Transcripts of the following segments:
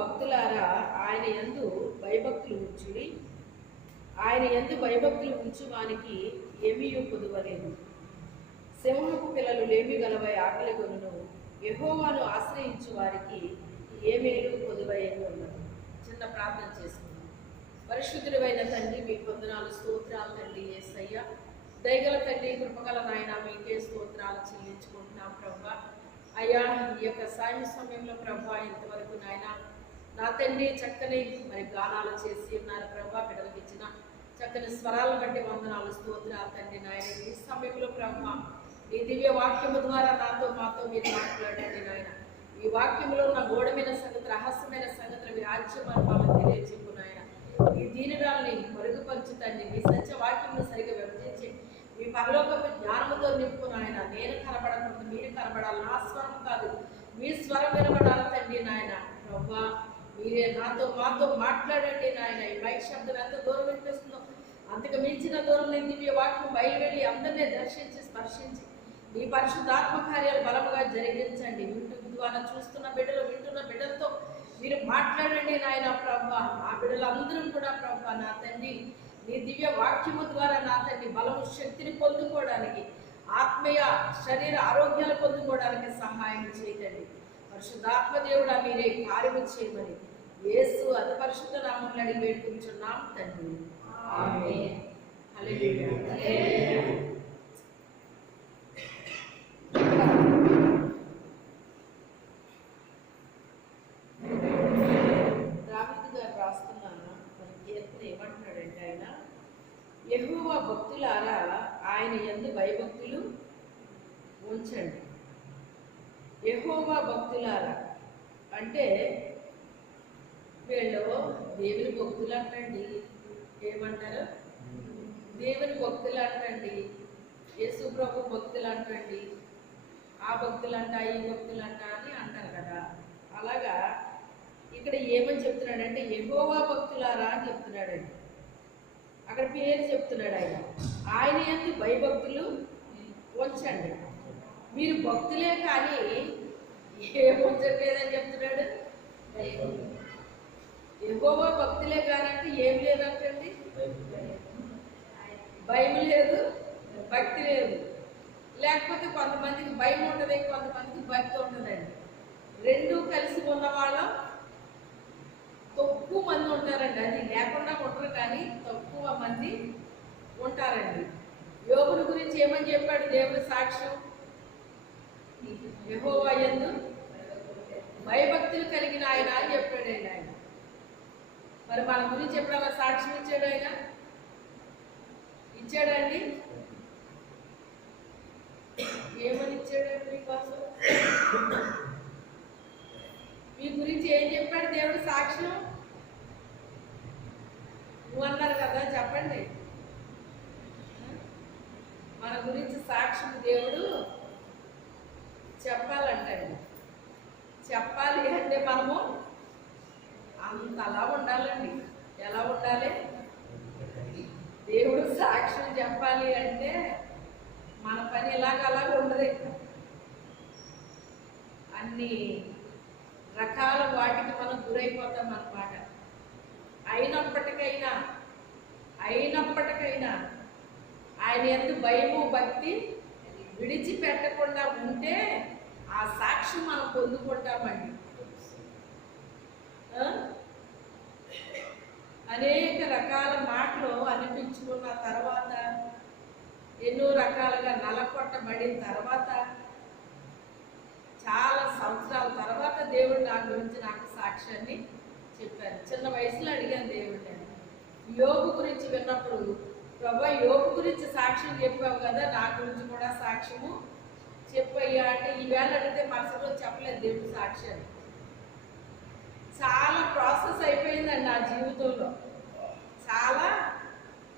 భక్తులారా, ఆయన యందు భయభక్తులు ఉంచుడి. ఆయన యందు భయభక్తులు ఉంచువానికి ఏమీ పొదువలేదు. సింహపు పిల్లలు లేమి గలవై ఆకలి కొనును, యెహోవాను ఆశ్రయించు వారికి ఏ మేలు పొదువయ్యను అన్నారు. చిన్న ప్రార్థన చేసుకున్నాం. పరిశుద్ధుడైన తండ్రి, మీ వందనాలు, స్తోత్రాలు తండ్రి. యేసయ్య దయగల తండ్రి, కృపగల నాయన, మీకే స్తోత్రాలు చెల్లించుకుంటున్నాం ప్రభా. అయ్యా, ఈ యొక్క సాయం సమయంలో ప్రభా ఇంతవరకు నాయన నా తండ్రి చక్కని మరి గానాలు చేసి ఉన్నారు ప్రభా. బిడ్డలకు ఇచ్చిన చక్కని స్వరాలను బట్టి వందనాలు, స్తోత్రాలు తండ్రి నాయన. ఈ సమయంలో ప్రభా ఈ దివ్య వాక్యము ద్వారా మాతో మీరు మాట్లాడండి నాయన. ఈ వాక్యంలో ఉన్న గూఢమైన సంగతి, రహస్యమైన సంగతులు మీ రాజ్యం మర్మాలను తెలియజెప్పు నాయన. ఈ దీనురాల్ని మరుగుపరుచుతండి. మీ సత్య వాక్యంలో సరిగా విభజించి మీ పరలోకపు జ్ఞానముతో నింపు నాయన. నేను కనబడకుండా మీరు కనబడాలి. నా స్వరం కాదు, మీ స్వరం వినబడాలి తండ్రి నాయన. ప్రభా మీరే మాతో మాట్లాడండి నాయన. ఈ మైక్ శబ్దం ఎంత దూరం వినిపిస్తుందో అంతకు మించిన దూరం దివ్య వాక్యం బయలువెళ్ళి అందరినీ దర్శించి స్పర్శించి మీ పరిశుద్ధాత్మ కార్యాలు బలముగా జరిగించండి. ద్వారా చూస్తున్న బిడ్డలు, వింటున్న బిడ్డలతో మీరు మాట్లాడండి నాయన. ప్రభా ఆ బిడ్డలందరూ కూడా ప్రభా నా తండ్రి నీ దివ్య వాక్యము ద్వారా నా తండ్రి బలము, శక్తిని పొందుకోవడానికి, ఆత్మీయ శరీర ఆరోగ్యాలు పొందుకోవడానికి సహాయం చేయకండి. పరిశుద్ధాత్మ దేవుడా మీరే కార్యము చేయమని యేసు అతి పరిశుద్ధ నామములో అడిగి వేడుకుంటున్నాం తండ్రి. ఆమేన్. హల్లెలూయా. దావీదు గారు రాస్తున్నాను మన కీర్తన ఏమంటున్నాడంటే ఆయన, యెహోవా భక్తులారా ఆయన యందు భయభక్తులు ఉంచండి. యెహోవా భక్తులారా అంటే వీళ్ళు దేవుని భక్తులు అంటండి. ఏమంటారు? దేవుని భక్తులు అంటండి, యేసు ప్రభు భక్తులు అంటండి, ఆ భక్తులంట ఈ భక్తులంట అని అంటారు కదా. అలాగా ఇక్కడ ఏమని చెప్తున్నాడంటే యెహోవా భక్తులారా అని చెప్తున్నాడండి. అక్కడ పేరు చెప్తున్నాడు ఆయన. ఆయన యందు భయభక్తులు ఉంచండి. మీరు భక్తులే కానీ ఏం ఉంచట్లేదని చెప్తున్నాడు. యెహోవా భక్తులే కానంటే ఏం లేదంటండి. భయం లేదు, భక్తి లేదు. లేకపోతే కొంతమందికి భయం ఉంటుంది, కొంతమందికి భక్తి ఉంటుందండి. రెండూ కలిసి ఉన్న వాళ్ళం తక్కువ మంది ఉంటారండి. అది లేకుండా ఉంటారు కానీ తక్కువ మంది ఉంటారండి. యోగుని గురించి ఏమని చెప్పాడు దేవుడి సాక్ష్యం? యెహోవా యందు భయభక్తులు కలిగిన ఆయన అని చెప్పాడండి ఆయన. మరి మన గురించి ఎప్పుడన్నా సాక్ష్యం ఇచ్చాడు ఆయన? ఇచ్చాడండి. ఏమని ఇచ్చాడండి మీకోసం? మీ గురించి ఏం చెప్పాడు దేవుడు సాక్ష్యం? నువ్వు అన్నారు కదా, చెప్పండి. మన గురించి సాక్ష్యం దేవుడు చెప్పాలంటండి. చెప్పాలి అంటే మనము అంతలా ఉండాలండి. ఎలా ఉండాలి? దేవుడు సాక్ష్యం చెప్పాలి అంటే మన పని అలాగ ఉండదు. అన్ని రకాల వాటికి మనం గురైపోతాం అన్నమాట. అయినప్పటికైనా ఆయన యందు భయము భక్తి విడిచిపెట్టకుండా ఉంటే ఆ సాక్ష్యం మనం పొందుకుంటామండి. అనేక రకాల మాటలు అనిపించుకున్న తర్వాత, ఎన్నో రకాలుగా నలకొట్టబడిన తర్వాత, చాలా సంవత్సరాల తర్వాత దేవుడు నా గురించి నాకు సాక్ష్యాన్ని చెప్పారు. చిన్న వయసులో అడిగాను దేవుడిని. యోగు గురించి విన్నప్పుడు, ప్రభా యోగు గురించి సాక్ష్యం చెప్పావు కదా, నా గురించి కూడా సాక్ష్యము చెప్పయ్యా అంటే ఈవేళ అడిగితే మనసులో చెప్పలేదు దేవుడు సాక్ష్యాన్ని. చాలా ప్రాసెస్ అయిపోయిందండి నా జీవితంలో. చాలా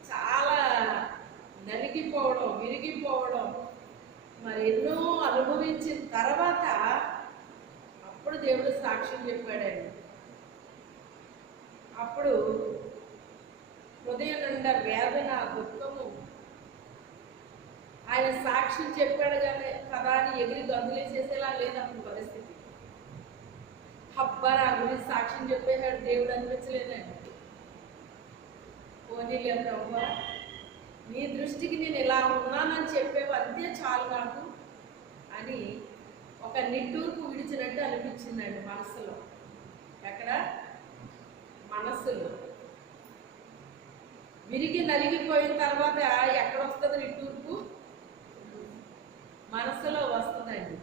చాలా నలిగిపోవడం, విరిగిపోవడం, మరి ఎన్నో అనుభవించిన తర్వాత అప్పుడు దేవుడు సాక్ష్యం చెప్పాడండి. అప్పుడు హృదయం నిండా వేదన, దుఃఖము. ఆయన సాక్ష్యం చెప్పాడు కదా అని ఎగిరి గంతులేసేసేలా లేదు అప్పుడు పరిస్థితి. అబ్బా నా గురించి సాక్ష్యం చెప్పేశాడు దేవుడు అనిపించలేదండి. పోనీలే ప్రభువా, నీ దృష్టికి నేను ఇలా ఉన్నానని చెప్పేవి అంతే చాలు నాకు అని ఒక నిట్టూర్పు విడిచినట్టు అనిపించిందండి మనసులో. ఎక్కడ? మనస్సులో. విరిగి నలిగిపోయిన తర్వాత ఎక్కడ వస్తుంది నిట్టూర్పు? మనసులో వస్తుందండి.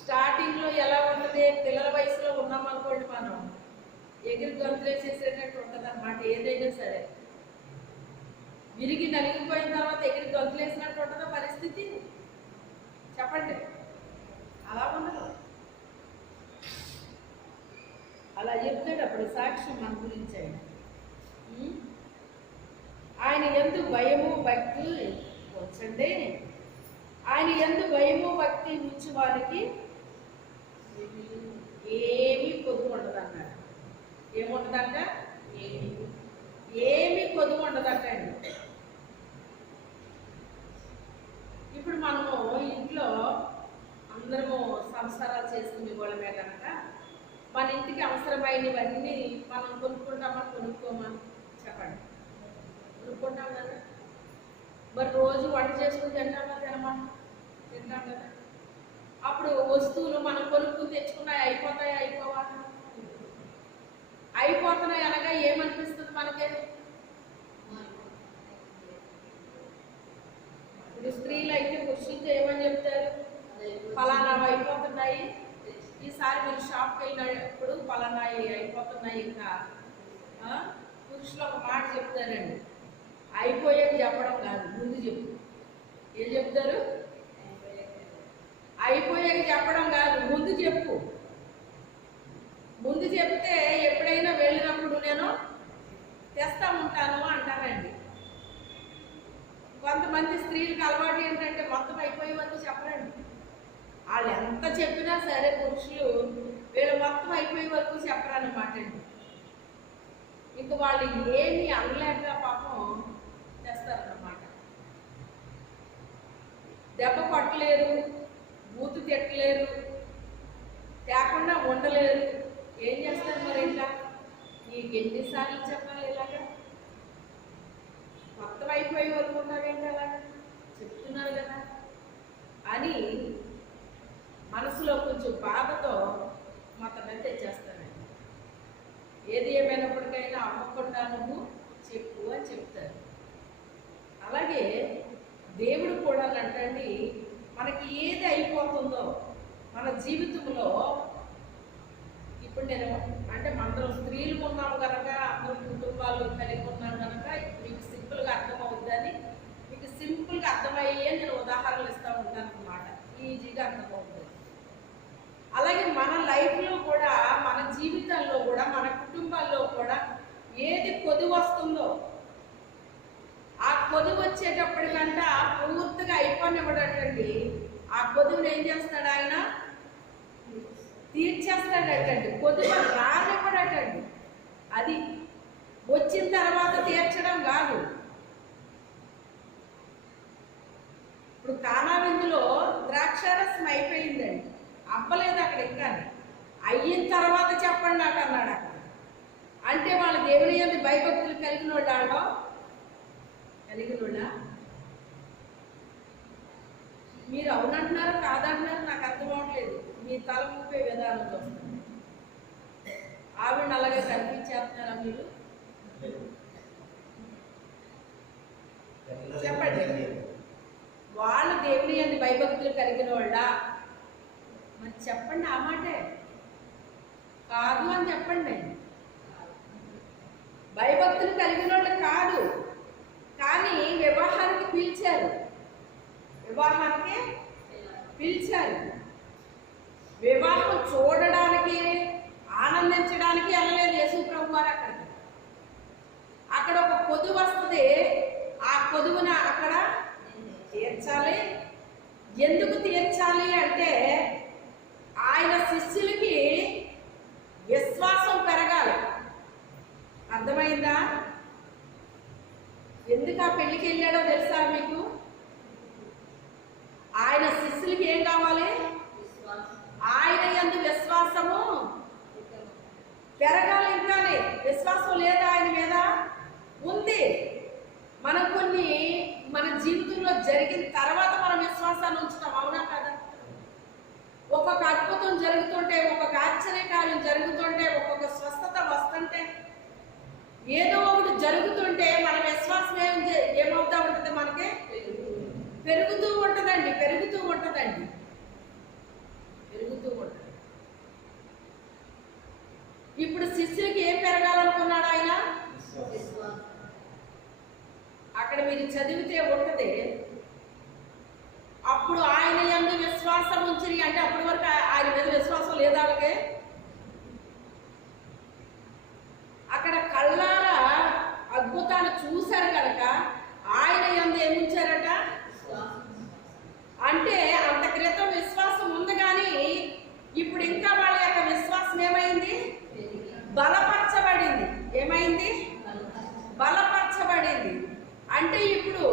స్టార్టింగ్లో ఎలా ఉంటుంది? పిల్లల వయసులో ఉన్నామనుకోండి, మనం ఎగిరి గొంతులేసేసేటట్టు ఉంటుంది అన్నమాట. ఏదైనా సరే విరిగి నలిగిపోయిన తర్వాత ఎగిరి గొంతులేసినట్టు ఉంటుందా పరిస్థితి? చెప్పండి. అలా ఉండదు. అలా చెప్తాడు అప్పుడు సాక్ష్యం మన గురించి. ఆయన యందు భయము భక్తి వచ్చండి. ఆయన యందు భయము భక్తి ఉంచి వారికి ఏమీ పొదుపు ఉండదు అన్నాడు. ఏముండదంట? ఏమీ పొదుపు ఉండదంట అండి. ఇప్పుడు మనము ఇంట్లో అందరము సంసారాలు చేసుకునే వాళ్ళమే కనుక మన ఇంటికి అవసరమైనవన్నీ మనం కొనుక్కుంటామా కొనుక్కోమా? చెప్పండి. కొనుక్కుంటాం కదా. మరి రోజు వంట చేసుకుని తింటామా తింటాం కదా. అప్పుడు వస్తువులు మనం కొనుక్కుని తెచ్చుకున్నాయి అయిపోతాయి అయిపోవా? అయిపోతున్నాయి అనగా ఏమనిపిస్తుంది మనకి? ఇప్పుడు స్త్రీలు అయితే పురుషులతో ఏమని చెప్తారు? ఫలానా అయిపోతున్నాయి, ఈసారి మీరు షాప్కి వెళ్ళినప్పుడు ఫలానా అయిపోతున్నాయి. ఇంకా పురుషులు ఒక మాట చెప్తారండి, అయిపోయాక చెప్పడం కాదు, ముందు చెప్పు. ఏం చెప్తారు? అయిపోయాక చెప్పడం కాదు, ముందు చెప్పు. ముందు చెప్తే ఎప్పుడైనా వెళ్ళినప్పుడు నేను తెస్తా ఉంటాను అంటారండి. కొంతమంది స్త్రీలకు అలవాటు ఏంటంటే మొత్తం అయిపోయే వరకు చెప్పరండి. వాళ్ళు ఎంత చెప్పినా సరే పురుషులు వీళ్ళు మొత్తం అయిపోయే వరకు చెప్పరన్నమాట అండి. ఇంక వాళ్ళు ఏమి అనలేక పాపం తెస్తారన్నమాట. దెబ్బ కొట్టలేరు, బూతు తిట్టలేరు, తేకుండా ఉండలేరు. ఏం చేస్తారు మరి? ఇంకా నీకు ఎన్నిసార్లు చెప్పాలి ఇలాగా? మొత్తం అయిపోయే వరకు ఉన్నావేంటి అలాగా చెప్తున్నారు కదా అని మనసులో కొంచెం బాధతో మొత్తం తెచ్చేస్తానండి. ఏది ఏమైనప్పటికైనా అమ్మకుండా నువ్వు చెప్పు అని చెప్తారు. అలాగే దేవుడు కూడా అంటండి, మనకి ఏది అయిపోతుందో మన జీవితంలో, ఇప్పుడు నేను అంటే అందరం స్త్రీలు ఉన్నాము కనుక, అందరం కుటుంబాలు కలిగి ఉన్నాం కనుక మీకు సింపుల్గా అర్థమవుతుందని, మీకు సింపుల్గా అర్థమయ్యే నేను ఉదాహరణలు ఇస్తూ ఉంటాను అన్నమాట. ఈజీగా అర్థమవుతుంది. అలాగే మన లైఫ్లో కూడా, మన జీవితాల్లో కూడా, మన కుటుంబాల్లో కూడా ఏది కొదువు వస్తుందో ఆ కొదువు వచ్చేటప్పటికంట పూర్తిగా అయిపోనివ్వడటండి. ఆ కొదువుని ఏం చేస్తాడు ఆయన? తీర్చేస్తాడటండి. కొద్దిగా రానివ్వడటండి. అది వచ్చిన తర్వాత తీర్చడం కాదు. ఇప్పుడు కానా విందులో ద్రాక్షారసం అయిపోయిందండి, అవ్వలేదు అక్కడ. ఇంకా అయిన తర్వాత చెప్పండి నాకు అన్నాడు అక్కడ. అంటే వాళ్ళ దేవుని యందు భయభక్తులు కలిగిన వాళ్ళు కలిగినోడా? మీరు అవునంటున్నారు కాదంటున్నారు నాకు అర్థం అవ్వట్లేదు. మీ తల ఊపే విధానం చూస్తుంది. ఆవిడని అలాగే కనిపించేస్తున్నారా మీరు? చెప్పండి. వాళ్ళు దేవుని యందు భయభక్తులు కలిగిన వాళ్ళ? మరి చెప్పండి, ఆ మాటే కాదు అని చెప్పండి. భయభక్తులు కలిగిన వాళ్ళు కాదు, కానీ వివాహానికి పిలిచారు. వివాహానికి పిలిచారు. వివాహం చూడడానికి, ఆనందించడానికి వెళ్ళలేదు యేసు ప్రభు వారు అక్కడికి. అక్కడ ఒక కొదువు వస్తుంది, ఆ కొదువుని అక్కడ తీర్చాలి. ఎందుకు తీర్చాలి అంటే ఆయన శిష్యులకి విశ్వాసం పెరగాలి. అర్థమైందా? ఎందుకు ఆ పెళ్లికి వెళ్ళాడో తెలుసా మీకు? ఆయన శిష్యులకి ఏం కావాలి? ఆయన యందు విశ్వాసం పెరగాలి ఇంకానే. విశ్వాసం లేదా ఆయన మీద? ఉంది. మనం కొన్ని మన జీవితంలో జరిగిన తర్వాత మనం విశ్వాసాన్ని ఉంచుతాం, అవునా కదా? ఒక్కొక్క అద్భుతం జరుగుతుంటే, ఒక్కొక్క ఆశ్చర్యకార్యం జరుగుతుంటే, ఒక్కొక్క స్వస్థత వస్తుంటే, ఏదో ఒకటి జరుగుతుంటే మన విశ్వాసం ఏమవుతా ఉంటుంది? మనకి పెరుగుతూ ఉంటుందండి, పెరుగుతూ ఉంటుందండి, పెరుగుతూ ఉంటుంది. ఇప్పుడు శిష్యులకి ఏం పెరగాలనుకున్నాడు ఆయన? అక్కడ మీరు చదివితే ఉంటది, అప్పుడు ఆయన యందు విశ్వాసం ఉంచిరి అంటే అప్పటి వరకు ఆయన మీద విశ్వాసం లేదా వాళ్ళకి? అక్కడ కళ్ళారా అద్భుతాలు చూశారు కనుక ఆయన యందు ఏముంచారట అంటే అంత క్రితం విశ్వాసం ఉంది, కానీ ఇప్పుడు ఇంకా వాళ్ళ యొక్క విశ్వాసం ఏమైంది? బలపరచబడింది. ఏమైంది? బలపరచబడింది. అంటే ఇప్పుడు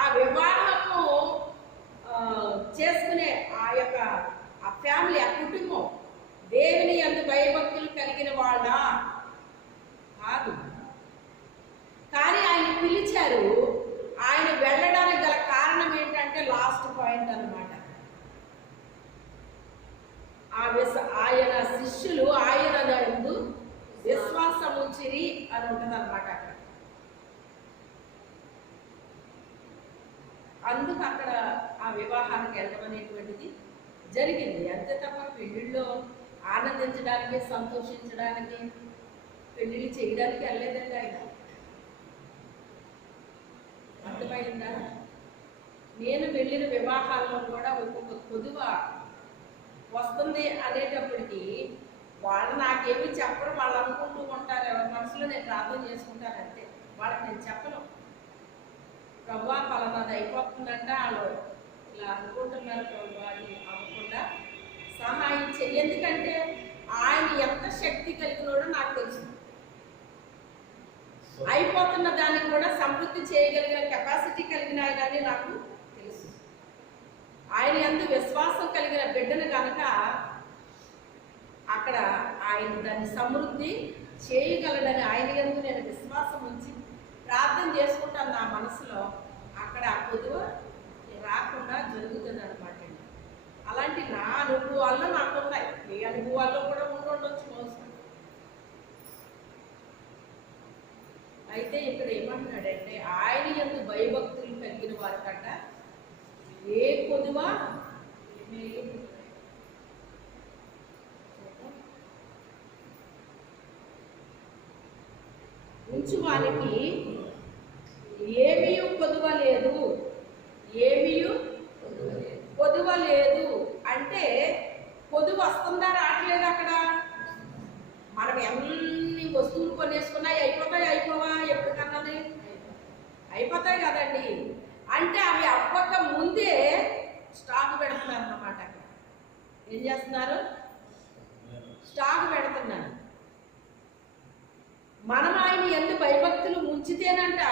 ఆ వివాహము చేసుకునే ఆ యొక్క ఆ ఫ్యామిలీ, ఆ కుటుంబం దేవుని యందు భయభక్తులు కలిగిన వాళ్ళ కాదు, కానీ ఆయన పిలిచారు. ఆయన వెళ్ళడానికి గల కారణం ఏంటంటే లాస్ట్ పాయింట్ అన్నమాట. ఆయన శిష్యులు ఆయన యందు విశ్వాసం ఉంచిరి అని ఉంటుంది అనమాట అక్కడ. అందుకు అక్కడ ఆ వివాహానికి వెళ్ళడం అనేటువంటిది జరిగింది. అంతే తప్ప పెళ్ళిళ్ళు ఆనందించడానికి, సంతోషించడానికి, పెళ్ళిళ్ళు చేయడానికి వెళ్ళలేదండి ఆయన. అర్థమైందా? నేను వెళ్ళిన వివాహాల్లో కూడా ఒక్కొక్క కొదువ వస్తుంది అనేటప్పటికీ వాళ్ళు నాకేమి చెప్పరు, వాళ్ళు అనుకుంటూ ఉంటారు, ఎవరి మనసులో నేను ప్రార్థన చేసుకుంటాను అంతే. వాళ్ళకి నేను చెప్పను, ప్రభా పలానాది అయిపోతుందంట, వాళ్ళు ఇలా అనుకుంటున్నారు ప్రభు, అది అవ్వకుండా సహాయం చేయి. ఎందుకంటే ఆయన ఎంత శక్తి కలిగినోడో నాకు తెలుసు. అయిపోతున్న దాన్ని కూడా సమృద్ధి చేయగలిగిన కెపాసిటీ కలిగిన ఆయన అని నాకు తెలుసు. ఆయన యందు విశ్వాసం కలిగిన బిడ్డను కనుక అక్కడ ఆయన దాన్ని సమృద్ధి చేయగలడని ఆయన యందు నేను విశ్వాసం ఉంచి ప్రార్థన చేసుకుంటాను నా మనసులో. అక్కడ ఆ కొదువ రాకుండా జరుగుతుంది అనమాట. అలాంటి నా అనుభవాల్లో నాకున్నాయి, మీ అనుభవాల్లో కూడా ఉండొచ్చు మోసం. అయితే ఇక్కడ ఏమంటున్నాడంటే ఆయన యందు భయభక్తులు కలిగిన వారి కట్ట ఏ కొదువ ఉంచు వారికి ఏమీ కొదువ లేదు. ఏమీ కొదువ లేదు అంటే కొదువ వస్తుందా రావట్లేదు అక్కడ? మనం ఎన్ని వస్తువులు కొనేసుకున్నాయి అయిపోవా? ఎప్పటికన్నది అయిపోతాయి కదండి. అంటే అవి అవ్వక ముందే స్టాక్ పెడుతున్నారు అన్నమాట. ఏం చేస్తున్నారు? స్టాక్ పెడుతున్నారు. మనం ఆయన యందు భయభక్తులు ఉంచితేనంట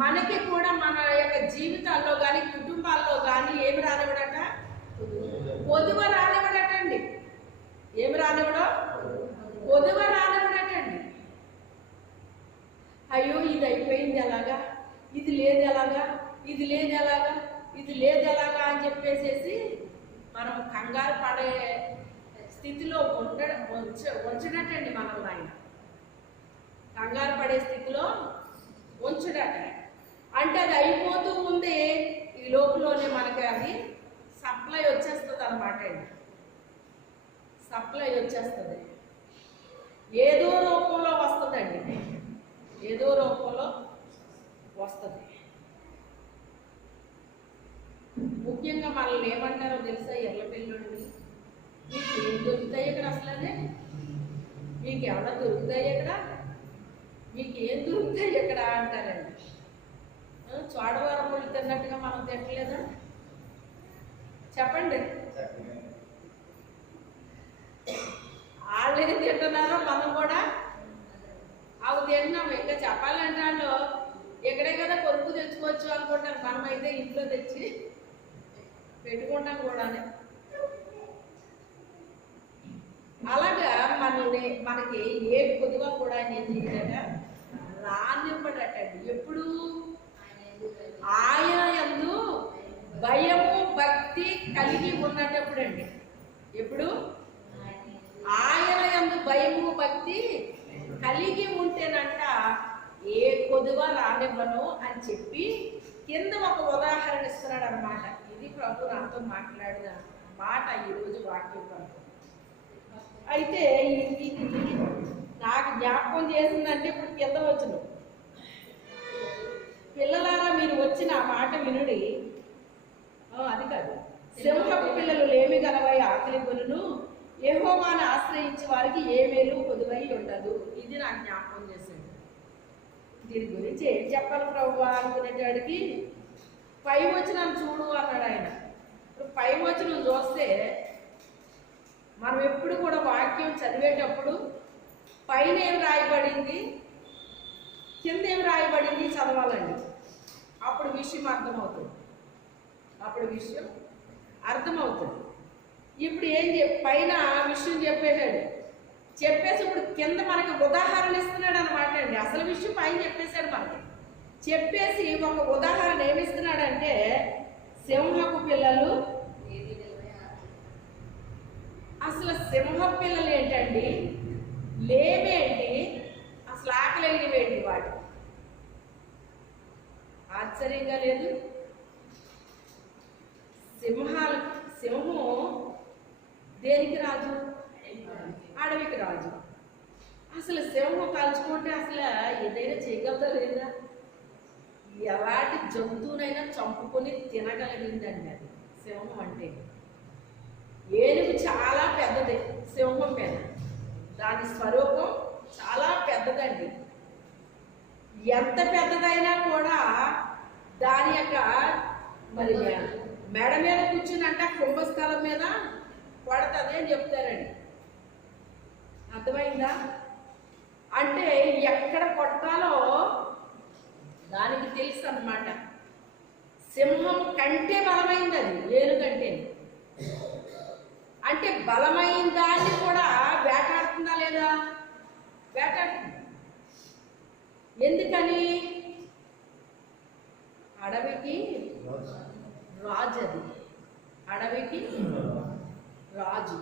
మనకి కూడా మన యొక్క జీవితాల్లో కానీ కుటుంబాల్లో కానీ ఏమి రానివ్వడట? కొదువ రానివ్వడటండి. ఏమి రానివ్వడం? కొదువ రానివ్వడటండి. అయ్యో ఇది అయిపోయింది ఎలాగా, ఇది లేదు ఎలాగా, ఇది లేదు ఎలాగా, ఇది లేదు ఎలాగా అని చెప్పేసేసి మనం కంగారు పడే స్థితిలో ఉంచడటండి మనల్ని ఆయన. కంగారు పడే స్థితిలో ఉంచడట. అంటే అది అయిపోతూ ఉంది, ఈ లోపులోనే మనకి అది సప్లై వచ్చేస్తుంది అనమాట అండి. సప్లై వచ్చేస్తుంది, ఏదో రూపంలో వస్తుందండి, ఏదో రూపంలో వస్తుంది. ముఖ్యంగా మనల్ని ఏమంటారో తెలుసా? ఎర్రపిల్లుండి మీకు ఏం దొరుకుతాయి ఇక్కడ? అసలనే మీకు ఏమన్నా దొరుకుతాయి ఇక్కడ? మీకు ఏం దొరుకుతాయి ఎక్కడ అంటారండి. చోడవరం పళ్ళు తిన్నట్టుగా మనం తినట్లేదా? చెప్పండి. వాళ్ళు ఏం తింటున్నారో మనం కూడా అవి తింటున్నాం. ఇంకా చెప్పాలంటే వాళ్ళు ఎక్కడే కదా కొరుకు తెచ్చుకోవచ్చు అనుకుంటారు. మనమైతే ఇంట్లో తెచ్చి పెట్టుకుంటాం కూడా. అలాగా మనల్ని మనకి ఏ కొద్దుగా కూడా ఆయన ఏం చేయడట, రానివ్వడటండి. ఎప్పుడు ఆయన యందు భయము భక్తి కలిగి ఉన్నటప్పుడు అండి. ఎప్పుడు ఆయన యందు భయము భక్తి కలిగి ఉంటేనంట ఏ కొద్దుగా రానివ్వను అని చెప్పి కింద ఒక ఉదాహరణ ఇస్తున్నాడు అనమాట. ఇది ప్రభు నాతో మాట్లాడిన మాట ఈరోజు వాక్యం ప్రభు. అయితే ఇది నాకు జ్ఞాపకం చేసిందంటే ఇప్పుడు కింద వచ్చును, పిల్లలారా మీరు వచ్చిన ఆ మాట వినుడి. అది కాదు, సింహపు పిల్లలు లేమి గలవై ఆకలి కొనును, యెహోవాను ఆశ్రయించే వారికి ఏ మేలు కొదువై ఉండదు. ఇది నాకు జ్ఞాపకం చేసింది. దీని గురించి ఏం చెప్పాలి ప్రభు అనుకునేటాడికి పై వచనం చూడు అన్నాడు ఆయన. పై వచనం చూస్తే మనం ఎప్పుడు కూడా వాక్యం చదివేటప్పుడు పైన ఏం రాయబడింది, కింద ఏం రాయబడింది చదవాలండి. అప్పుడు విషయం అర్థమవుతుంది. ఇప్పుడు ఏం పైన విషయం చెప్పేసి ఇప్పుడు కింద మనకి ఉదాహరణ ఇస్తున్నాడు అనమాట అండి. అసలు విషయం పైన చెప్పేశాడు మనకి. చెప్పేసి ఒక ఉదాహరణ ఏమిస్తున్నాడంటే, సింహపు పిల్లలు, అసలు సింహపు పిల్లలు ఏంటండి, లేవేంటి, అసలు ఆకలివేంటి, వాటి ఆశ్చర్యంగా లేదు. సింహం దేనికి రాజు? అడవికి రాజు. అసలు సింహం తలుచుకుంటే అసలు ఏదైనా చేయగలదా లేదా? ఎలాంటి జంతువునైనా చంపుకొని తినగలిగిందండి అది సింహం అంటే. ఏనుగు చాలా పెద్దది, సింహం మీద దాని స్వరూపం చాలా పెద్దదండి. ఎంత పెద్దదైనా కూడా దాని యొక్క మరి మెడ మీద కూర్చునంట కుంభస్థలం మీద పడుతుంది అని చెప్తారండి. అర్థమైందా? అంటే ఎక్కడ కొట్టాలో దానికి తెలుసు అన్నమాట. సింహం కంటే బలమైంది అది ఏనుగంటే. అంటే బలమైన దాన్ని కూడా వేటాడుతుందా లేదా? వేటాడుతుంది. ఎందుకని? అడవికి రాజు అది. అడవికి రాజు.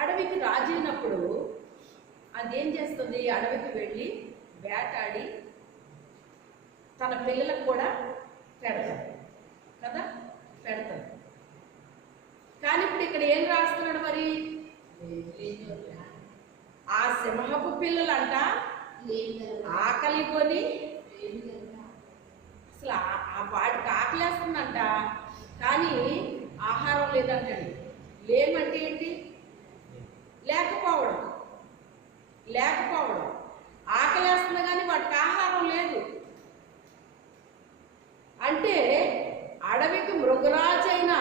అడవికి రాజు అయినప్పుడు అదేం చేస్తుంది? అడవికి వెళ్ళి వేటాడి తన పిల్లలకు కూడా పెడతాడు కదా, పెడతాడు. కానీ ఇప్పుడు ఇక్కడ ఏం రాస్తున్నాడు మరి? ఆ సింహపు పిల్లలంట ఆకలి కొని, అసలు వాటికి ఆకలేస్తుందంట, కానీ ఆహారం లేదంటండి. లేమంటే ఏంటి? లేకపోవడం. ఆకలేస్తుంది కానీ వాటికి ఆహారం లేదు. అంటే అడవికి మృగరాజైన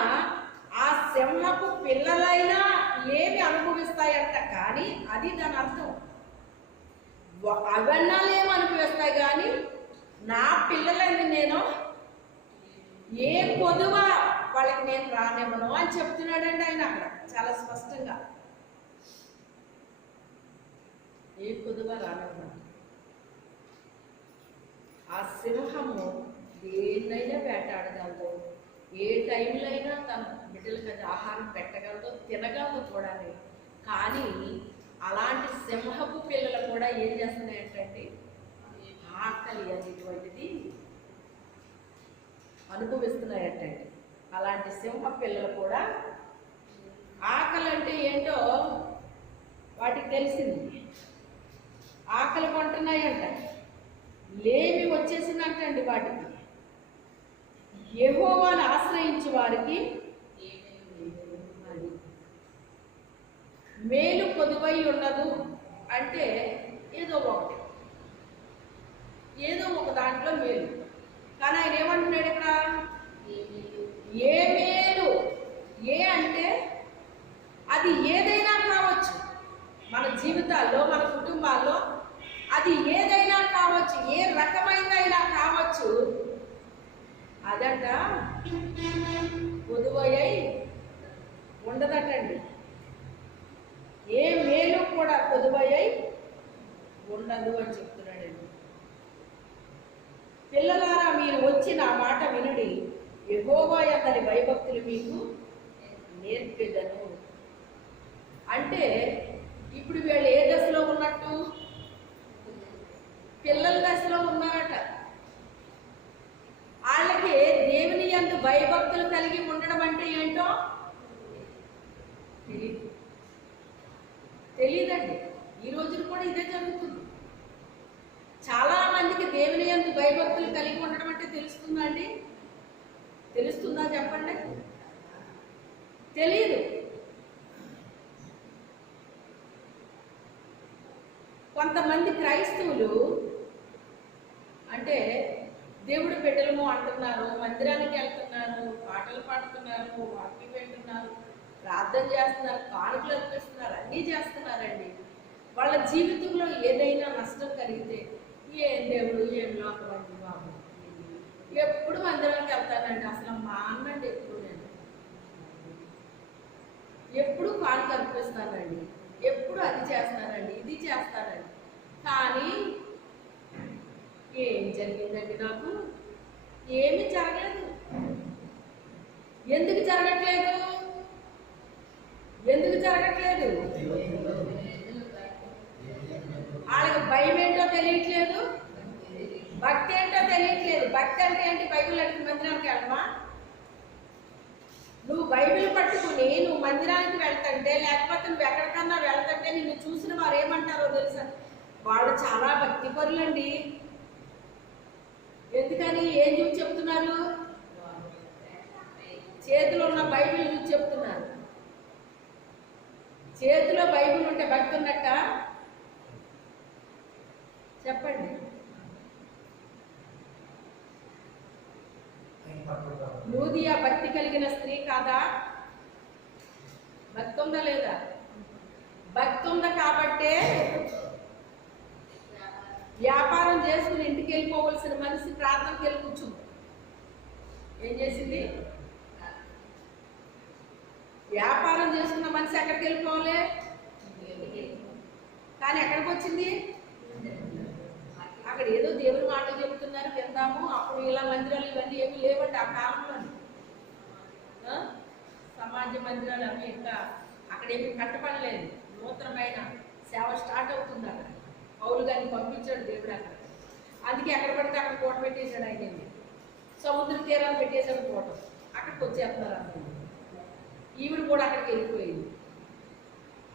ఆ సింహపు పిల్లలైనా లేవి అనుభవిస్తాయంట. కానీ అది దాని అర్థం. అవన్నా లేమి అనుభవిస్తాయి కానీ నా పిల్లలని నేను ఏ కొదువ వాళ్ళకి నేను రానివ్వను అని చెప్తున్నాడండి ఆయన అక్కడ చాలా స్పష్టంగా. ఏ కొదువ రానివ్వను. ఆ సింహము దేన్నైనా వేటాడగలదు, ఏ టైంలో అయినా తన బిడ్డలకు అది ఆహారం పెట్టగలదు, తినగలదు కూడా. కానీ అలాంటి సింహపు పిల్లలు కూడా ఏం చేస్తున్నాయంటే ఆకలి అనేటువంటిది అనుభవిస్తున్నాయంటే. అలాంటి సింహ పిల్లలు కూడా ఆకలి అంటే ఏంటో వాటికి తెలిసింది. ఆకలి కొంటున్నాయంట, లేమి వచ్చేసిందంటండి వాటికి. యెహోవాను ఆశ్రయించే వారికి మేలు కొదువై ఉండదు. అంటే ఏదో ఒక దాంట్లో మేలు. కానీ ఆయన ఏమంటున్నాడు ఇక్కడ? ఏ మేలు? ఏ అంటే అది ఏదైనా కావచ్చు, మన జీవితాల్లో, మన కుటుంబాల్లో అది ఏదైనా కావచ్చు, ఏ రకమైనదైనా కావచ్చు. అదట కొదువై ఉండదటండి. ఏ మేలు కూడా కొదువయ్యి ఉండదు అని చెప్తున్నాడండి. పిల్లలారా, మీరు వచ్చి నా మాట వినుడి, యెహోవా యందలి భయభక్తులు మీకు నేర్పెదను. అంటే ఇప్పుడు వీళ్ళు ఏ దశలో ఉన్నట్టు? పిల్లల దశలో ఉన్నారట. వాళ్ళకి దేవుని యందు భయభక్తులు కలిగి ఉండడం అంటే ఏంటో తెలియదండి. ఈ రోజున కూడా ఇదే జరుగుతుంది. చాలా మందికి దేవుని యందు భయభక్తులు కలిగి ఉండడం అంటే తెలుస్తుందా అండి? తెలుస్తుందా చెప్పండి? తెలియదు. కొంతమంది క్రైస్తవులు అంటే దేవుడు బిడ్డలము అంటున్నారు, మందిరానికి వెళ్తున్నారు, పాటలు పాడుతున్నారు, వాక్యం వింటున్నారు, ప్రార్థన చేస్తున్నారు, కానుకలు అర్పిస్తున్నారు, అన్నీ చేస్తున్నారండి. వాళ్ళ జీవితంలో ఏదైనా నష్టం కలిగితే ఏం దేవుడు ఏం లోకం అండి బాబు, ఎప్పుడు మందిరానికి వెళ్తానండి, అసలు మా అన్నండి ఎప్పుడు కానుక అర్పిస్తానండి, ఎప్పుడు అది చేస్తానండి, ఇది చేస్తానండి. కానీ ఏం జరిగిందండి? నాకు ఏమీ జరగలేదు. ఎందుకు జరగట్లేదు? ఎందుకు జరగట్లేదు? వాళ్ళకి భయం ఏంటో తెలియట్లేదు, భక్తి ఏంటో తెలియట్లేదు. భక్తి అంటే ఏంటి? బైబిల్ అడిగి మందిరానికి వెళ్ళమా? నువ్వు బైబిల్ పట్టుకుని నువ్వు మందిరానికి వెళ్తుంటే, లేకపోతే నువ్వు ఎక్కడికన్నా వెళ్తుంటే నిన్ను చూసిన వారు ఏమంటారో తెలుసా? వాళ్ళు చాలా భక్తి పరులండి. ఎందుకని? ఏం చూసి చెప్తున్నారు? చేతిలో ఉన్న బైబిల్ చూసి చెప్తున్నారు. చేతిలో బైబిల్ ఉంటే భక్తి ఉన్నట్ట? చెప్పండి. లూదియా భక్తి కలిగిన స్త్రీ కాదా? భక్తి ఉందా లేదా? భక్తి ఉందా కాబట్టే వ్యాపారం చేసుకుని ఇంటికి వెళ్ళిపోవలసిన మనిషి ప్రార్థనకి వెళ్ళి కూర్చుంది. ఏం చేసింది? వ్యాపారం చేసుకున్న మనిషి ఎక్కడికి వెళ్ళిపోవాలి? కానీ ఎక్కడికి వచ్చింది? అక్కడ ఏదో దేవుని మాటలు చెబుతున్నారు, విందాము. అప్పుడు ఇలా మందిరాలు ఇవన్నీ ఏమీ లేవండి ఆ కాలంలో. సమాజ మందిరాలు అవి ఇంకా అక్కడేమీ కట్టపడలేదు. నూతనమైన సేవ స్టార్ట్ అవుతుంది అక్కడ. పౌలు గారిని పంపించాడు దేవుడు అక్కడ. అందుకే ఎక్కడ పడితే అక్కడ కోట పెట్టేశాడు ఆయన. సముద్ర తీరాలు పెట్టేశాడు కోట. అక్కడికి వచ్చేస్తున్నారు అందరూ. ఈవిడ కూడా అక్కడికి వెళ్ళిపోయింది.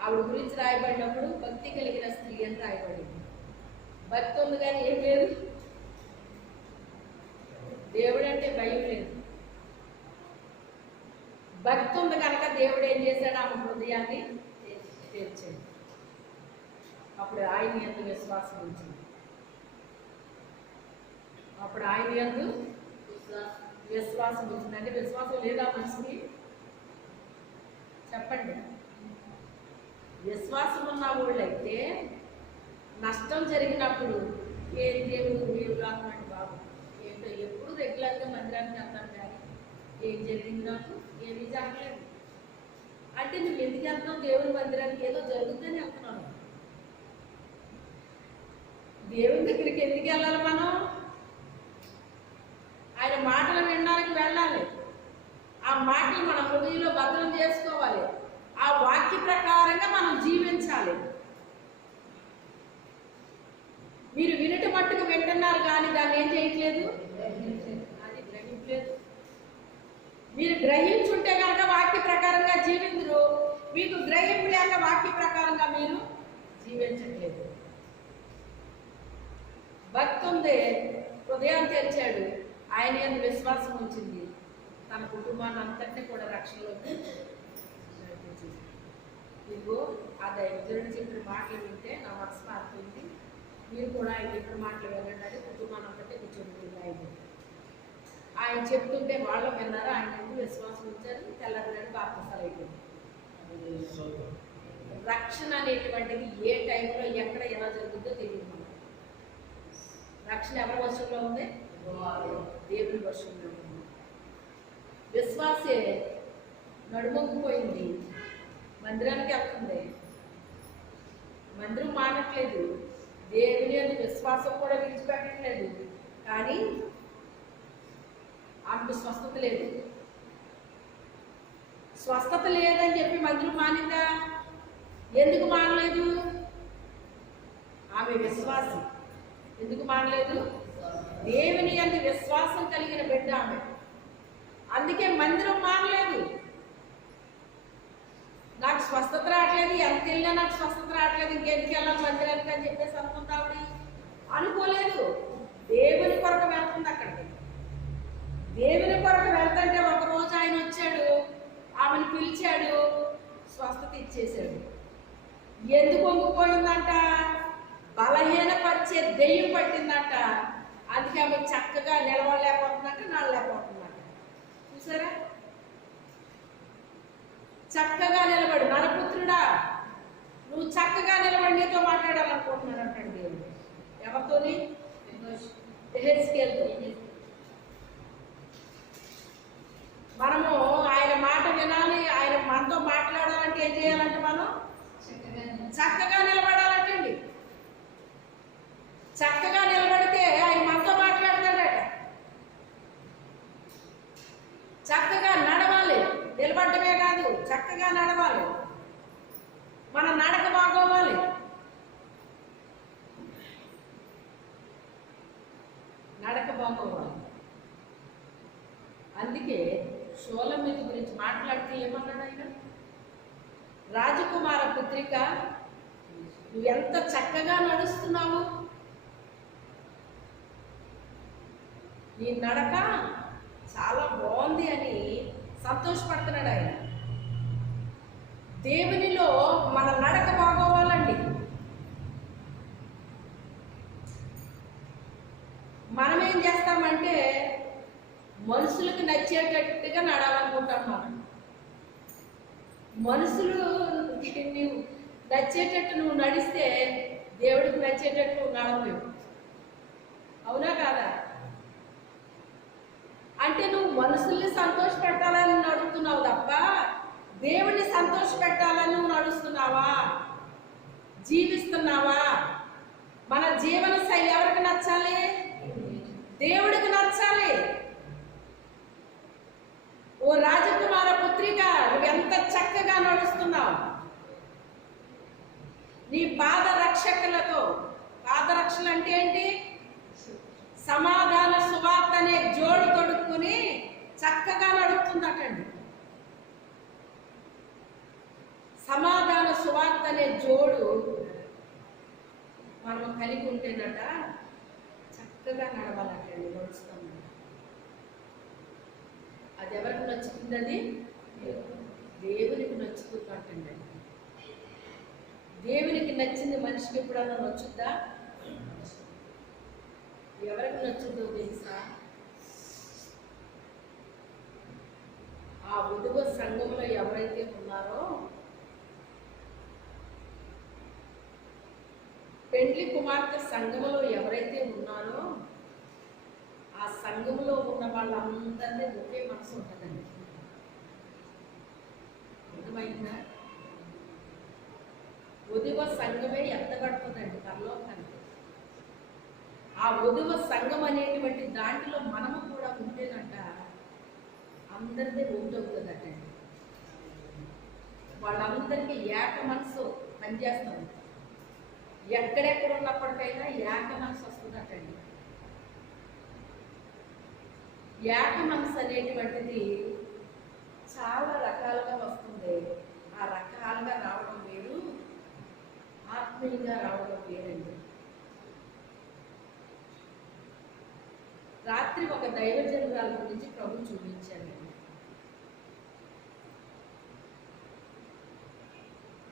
ఆవిడ గురించి రాయబడినప్పుడు భక్తి కలిగిన స్త్రీ అని రాయబడింది. భక్తి ఉంది కానీ ఏం లేదు. దేవుడు అంటే భయం లేదు. భక్తి ఉంది కనుక దేవుడు ఏం చేశాడు? ఆమె హృదయాన్ని తెరిచాడు. అప్పుడు ఆయన యందు విశ్వాసం ఉంచింది. అప్పుడు ఆయన యందు విశ్వాసం ఉంచింది. అంటే విశ్వాసం లేదా మనిషికి? చెప్పండి. విశ్వాసం ఉన్న వాళ్ళైతే నష్టం జరిగినప్పుడు ఏ దేవుడు మీరు కాకుండా బాబు ఏంటో ఎప్పుడు రెగ్యులర్గా మందిరానికి వెళ్తాను కానీ ఏం జరిగింది? నాకు ఏమీ జరగలేదు. అంటే నువ్వు ఎందుకు వెళ్తున్నావు దేవుని మందిరానికి? ఏదో జరుగుతుందని వెళ్తున్నాను. దేవుని దగ్గరికి ఎందుకు వెళ్ళాలి మనం? ఆయన మాటలు వినడానికి వెళ్ళాలి. ఆ మాటలు మన హృదయంలో భద్రం చేసుకోవాలి. ఆ వాక్య ప్రకారంగా మనం జీవించాలి. మీరు వినట మట్టుకు వింటున్నారు కానీ దాన్ని ఏం చేయట్లేదు, అది గ్రహించలేదు. మీరు గ్రహించుంటే కనుక వాక్య ప్రకారంగా జీవించరు. మీకు గ్రహింపు లేక వాక్య ప్రకారంగా మీరు జీవించట్లేదు. భక్తి ఉంది, హృదయం తెరిచాడు, ఆయన యందు విశ్వాసం ఉంచింది, తన కుటుంబాన్ని అంతటినీ కూడా రక్షణలోకి నడిపించింది. ఇదిగో ఆ దైవజనుడు చెప్పిన మాటలు వింటే నా మనసు మారుతుంది. మీరు కూడా ఆయన చెప్పిన మాటలు వినండి. కుటుంబాన్ని అంతటే కూర్చోబెట్టింది ఆయన చెప్తుంటే వాళ్ళు విన్నారు. ఆయన యందు విశ్వాసం ఉంచారు. తెల్లవారు బాప్తిసాలు అయిపోయింది. రక్షణ అనేటువంటిది ఏ టైంలో ఎక్కడ ఎలా జరుగుతుందో తెలియదు. మనకు రక్షణ ఎవరి వర్షంలో ఉంది? దేవుని వర్షంలో ఉంది. విశ్వాసే నడుమొంగిపోయింది, మందిరానికి వెళ్తుంది, మందిరం మానట్లేదు, దేవుని అందు విశ్వాసం కూడా విడిచిపెట్టట్లేదు, కానీ ఆమెకు స్వస్థత లేదు. స్వస్థత లేదని చెప్పి మందిరం మానిందా? ఎందుకు మానలేదు? ఆమె విశ్వాసం. ఎందుకు మానలేదు? దేవుని అందు విశ్వాసం కలిగిన బిడ్డ ఆమె. అందుకే మందిరం మానలేదు. నాకు స్వస్థత రావట్లేదు, ఎంత వెళ్ళినా నాకు స్వస్థత రావట్లేదు, ఇంకెందుకు వెళ్ళాలి మందిరానికి అని చెప్పేసి అనుకుంటావిడ అనుకోలేదు. దేవుని కొరకు వెళ్తుంది అక్కడికి. దేవుని కొరకు వెళ్తుంటే ఒకరోజు ఆయన వచ్చాడు, ఆమెను పిలిచాడు, స్వస్థత ఇచ్చేశాడు. ఎందుకు వంగిపోయిందంట? బలహీనపరిచే దెయ్యం పట్టిందంట. అందుకే ఆమె చక్కగా నిలవలేకపోతుందంట, నడలేకపోతుందంట. చూసారా? చక్కగా నిలబడు నరపుత్రుడా, నువ్వు చక్కగా నిలబడి నీతో మాట్లాడాలనుకుంటున్నాను అంటాడు దేవుడు. ఎవరితోని? యెహెజ్కేలుతో. మనము ఆయన మాట వినాలి, ఆయన మనతో మాట్లాడాలంటే ఏం చేయాలంటే మనం చక్కగా నిలబడాలంటండి. చక్కగా నిలబడితే ఆయన మనతో మాట్లాడతాడట. చక్కగా నడవాలి, నిలబడటమే కాదు చక్కగా నడవాలి. మన నడక బాగోవాలి. నడక బాగోవాలి. అందుకే షూలమ్మితి గురించి మాట్లాడితే ఏమన్నాడు ఆయన? రాజకుమార పుత్రిక, నువ్వు ఎంత చక్కగా నడుస్తున్నావు, నీ నడక చాలా బాగుంది అని సంతోషపడుతున్నాడు ఆయన. దేవునిలో మన నడక బాగోవాలండి. మనం ఏం చేస్తామంటే మనుషులకు నచ్చేటట్టుగా నడాలనుకుంటాం. మనం మనుషులు నువ్వు నచ్చేటట్టు నువ్వు నడిస్తే దేవుడికి నచ్చేటట్టు నువ్వు నడవలేవు. అవునా కాదా? అంటే నువ్వు మనుషుల్ని సంతోషపెట్టాలని నడుస్తున్నావు తప్ప దేవుడిని సంతోషపెట్టాలని నువ్వు నడుస్తున్నావా, జీవిస్తున్నావా? మన జీవన శైలి ఎవరికి నచ్చాలి? దేవుడికి నచ్చాలి. ఓ రాజకుమార పుత్రిక, నువ్వు ఎంత చక్కగా నడుస్తున్నావు. నీ పాదరక్షకులతో, పాదరక్షలు అంటే ఏంటి? సమాధాన సువార్త అనే జోడు తొడుక్కుని చక్కగా నడుస్తుందటండి. సమాధాన సువార్త అనే జోడు మనం కలిగి ఉంటేనట చక్కగా నడవాలటండి, నడుస్తాం. అది ఎవరికి నచ్చుతుంది? అది దేవునికి నచ్చుతుందంటండి. దేవునికి నచ్చింది మనిషికి ఎప్పుడన్నా నచ్చుద్దా? ఎవరికి నచ్చుద్దో తెలుసా? ఆ వధువు సంఘంలో ఎవరైతే ఉన్నారో, పెండ్లి కుమార్తె సంఘములో ఎవరైతే ఉన్నారో ఆ సంఘంలో ఉన్న వాళ్ళందరినీ ఒకే మనసు ఉంటుందండి. అర్థమైందా? వధువ సంఘమే ఎత్తగడుతుందండి పరలోకానికి. ఆ వధువ సంఘం అనేటువంటి దాంట్లో మనము కూడా ఉంటేనంట అందరినీ ఒకటవుతుందటండి. వాళ్ళందరికీ ఏక మనసు పనిచేస్తాం. ఎక్కడెక్కడ ఉన్నప్పటికైనా ఏక మనసు వస్తుందటండి. ఏక మనసు అనేటువంటిది చాలా రకాలుగా వస్తుంది. ఆ రకాలుగా రావడం వేరు, ఆత్మీయంగా రావడం వేరండి. రాత్రి ఒక దైవజనురాల గురించి ప్రభు చూపించాను.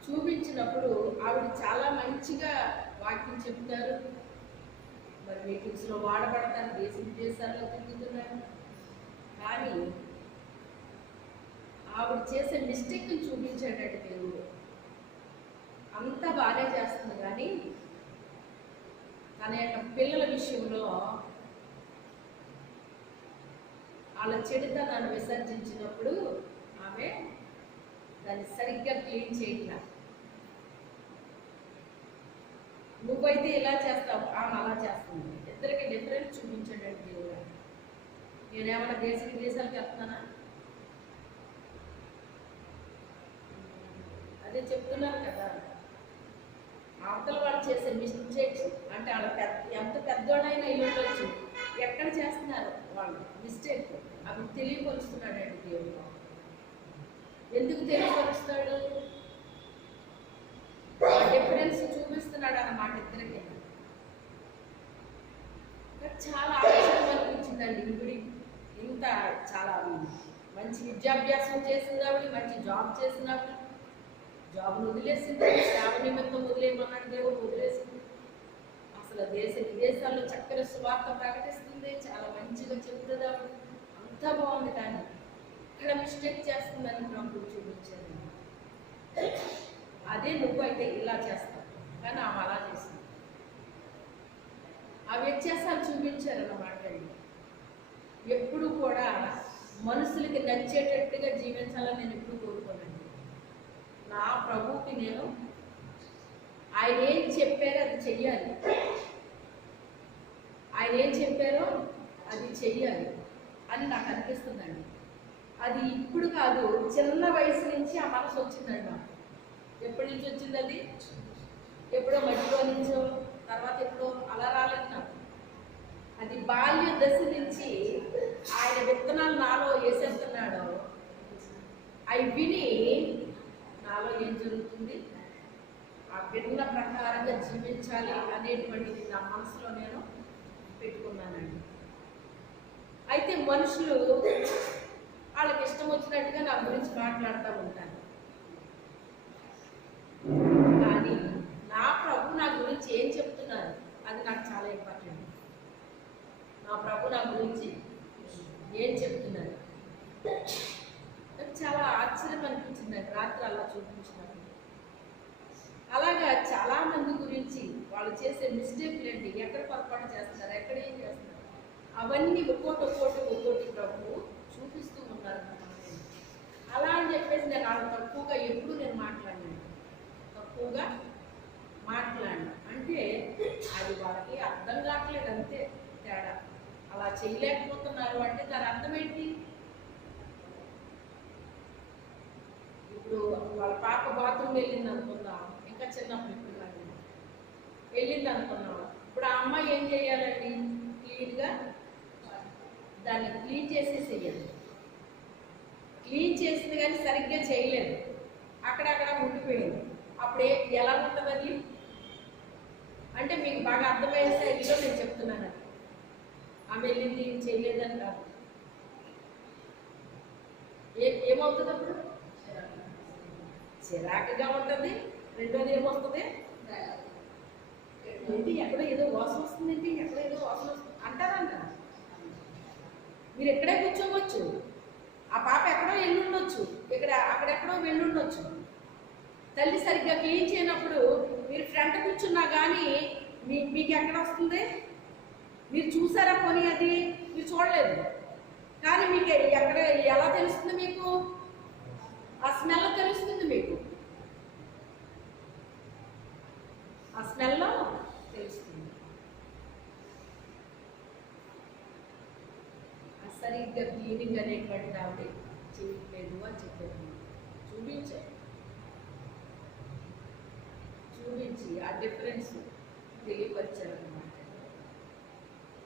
చూపించినప్పుడు ఆవిడ చాలా మంచిగా వాక్యం చెప్తారు. మరి మీటింగ్స్లో వాడబడతారు, దేశ విదేశాల్లో తిరుగుతున్నారు. కానీ ఆవిడ చేసే మిస్టేక్ని చూపించాడట దేవుడు. అంతా బాగానే చేస్తుంది, కానీ తన యొక్క పిల్లల విషయంలో వాళ్ళ చెడుతనాన్ని విసర్జించినప్పుడు ఆమె దాన్ని సరిగ్గా క్లీన్ చేయట్లా. నువ్వైతే ఇలా చేస్తావు, ఆమె అలా చేస్తుంది. ఇద్దరికి డిఫరెన్స్ చూపించండి దేవుడు. నేనేమన్నా దేశ విదేశాలకు వెళ్తున్నానా? అదే చెప్తున్నారు కదా, అవతల వాళ్ళు చేసే మిస్టేక్స్ అంటే వాళ్ళ ఎంత పెద్దోడైనా ఇల్లు ఉండొచ్చు, ఎక్కడ చేస్తున్నారు వాళ్ళు మిస్టేక్, అవి తెలియపరుస్తున్నాడండి దేవుడు. ఎందుకు తెలియపరుస్తాడు? డిఫరెన్స్ చూపిస్తున్నాడు అన్నమాట ఇద్దరికి. చాలా ఆశ్చర్యం అనిపించిందండి. ఇప్పుడు ఇంత చాలా మంచి విద్యాభ్యాసం చేసినప్పుడు, మంచి జాబ్ చేసినప్పుడు, జాబ్ను వదిలేసింది, సేవ నిమిత్తం వదిలేయమన్నాడు దేవుడు, వదిలేసింది. అసలు దేశ విదేశాల్లో చక్కని సువార్త ప్రకటిస్తుంది, చాలా మంచిగా చెప్తుంది ఆవిడ, అంతా బాగుంది. కానీ ఇక్కడ మిస్టేక్ చేస్తుందని ప్రభు చూపించారు. అదే నువ్వైతే ఇలా చేస్తావు, కానీ ఆమె అలా చేస్తుంది. ఆ వ్యత్యాసాలు చూపించారన్నమాట. ఎప్పుడు కూడా మనుషులకి నచ్చేటట్టుగా జీవించాలని నేను ఎప్పుడు కోరుకోనండి. నా ప్రభువుకి నేను ఆయన ఏం చెప్పారో అది చెయ్యాలి, ఆయన ఏం చెప్పారో అది చెయ్యాలి అని నాకు అనిపిస్తుందండి. అది ఇప్పుడు కాదు, చిన్న వయసు నుంచి ఆ మనసు వచ్చిందండి నాకు. ఎప్పటి నుంచి వచ్చింది అది? ఎప్పుడో మట్టిలో నుంచో, తర్వాత ఎప్పుడో అలా రాలేదు నాకు. అది బాల్య దశ నుంచి ఆయన విత్తనాలు నాలో వేసేస్తున్నాడు. అవి విని నాలో ఏం జరుగుతుంది, ఆ విన్న ప్రకారంగా జీవించాలి అనేటువంటిది నా మనసులో నేను పెట్టుకున్నానండి. అయితే మనుషులు వాళ్ళకి ఇష్టం వచ్చినట్టుగా నా గురించి మాట్లాడుతూ ఉంటారు. కానీ నా ప్రభు నా గురించి ఏం చెప్తున్నారు అది నాకు చాలా ఇంపార్టెంట్. నా ప్రభు నా గురించి ఏం చెప్తున్నారు నాకు చాలా ఆశ్చర్యం అనిపించిందండి రాత్రి అలా చూపించినప్పుడు. అలాగా చాలా మంది గురించి వాళ్ళు చేసే మిస్టేక్లు ఏంటి, ఎక్కడ పొరపాటు చేస్తున్నారు, ఎక్కడ ఏం చేస్తున్నారు, అవన్నీ ఒక్కోటి ప్రభు చూపిస్తూ ఉన్నారు. అలా అని చెప్పేసి నేను వాళ్ళు తక్కువగా ఎప్పుడు నేను మాట్లాడినాను, తక్కువగా మాట్లాడినా అంటే అది వాళ్ళకి అర్థం కావట్లేదు, అంతే తేడా. అలా చేయలేకపోతున్నారు అంటే దాని అర్థం ఏంటి? ఇప్పుడు వాళ్ళ పాప బాత్రూమ్ వెళ్ళింది అనుకుందాం, ఇంకా చిన్నప్పుడు ఇప్పుడు కానీ వెళ్ళింది అనుకున్నాం. ఇప్పుడు ఆ అమ్మాయి ఏం చేయాలండి? క్లీన్గా దాన్ని క్లీన్ చేసేసేయాలి. క్లీన్ చేసింది కానీ సరిగ్గా చేయలేదు, అక్కడక్కడ ఉండిపోయింది. అప్పుడు ఎలా ఉంటుంది అది? అంటే మీకు బాగా అర్థమయ్యే శైలిలో నేను చెప్తున్నాను. అది ఆమె వెళ్ళింది చేయలేదని కాదు. ఏమవుతుంది అప్పుడు? చిరాకుగా ఉంటుంది. రెండోది ఏమొస్తుంది? ఏంటి ఎక్కడో ఏదో వాసన వస్తుంది, ఏంటి ఎక్కడో ఏదో వాసన వస్తుంది అంటారంట. మీరు ఎక్కడే కూర్చోవచ్చు, ఆ పాప ఎక్కడో వెళ్ళుండొచ్చు, అక్కడెక్కడో వెళ్ళుండొచ్చు. తల్లి సరిగ్గా క్లీన్ చేయనప్పుడు మీరు ఫ్రంట్ కూర్చున్నా కానీ మీకు ఎక్కడ వస్తుంది? మీరు చూసారా పోనీ? అది మీరు చూడలేదు కానీ మీకు ఎక్కడ ఎలా తెలుస్తుంది? మీకు ఆ స్మెల్ తెలుస్తుంది, మీకు ఆ స్మెల్లో తెలుస్తుంది. సరిగ్గా క్లీనింగ్ అనేటువంటి ఆవిడ చేయట్లేదు అని చెప్పారు. చూపించి ఆ డిఫరెన్స్ తెలియపరిచారన్నమాట.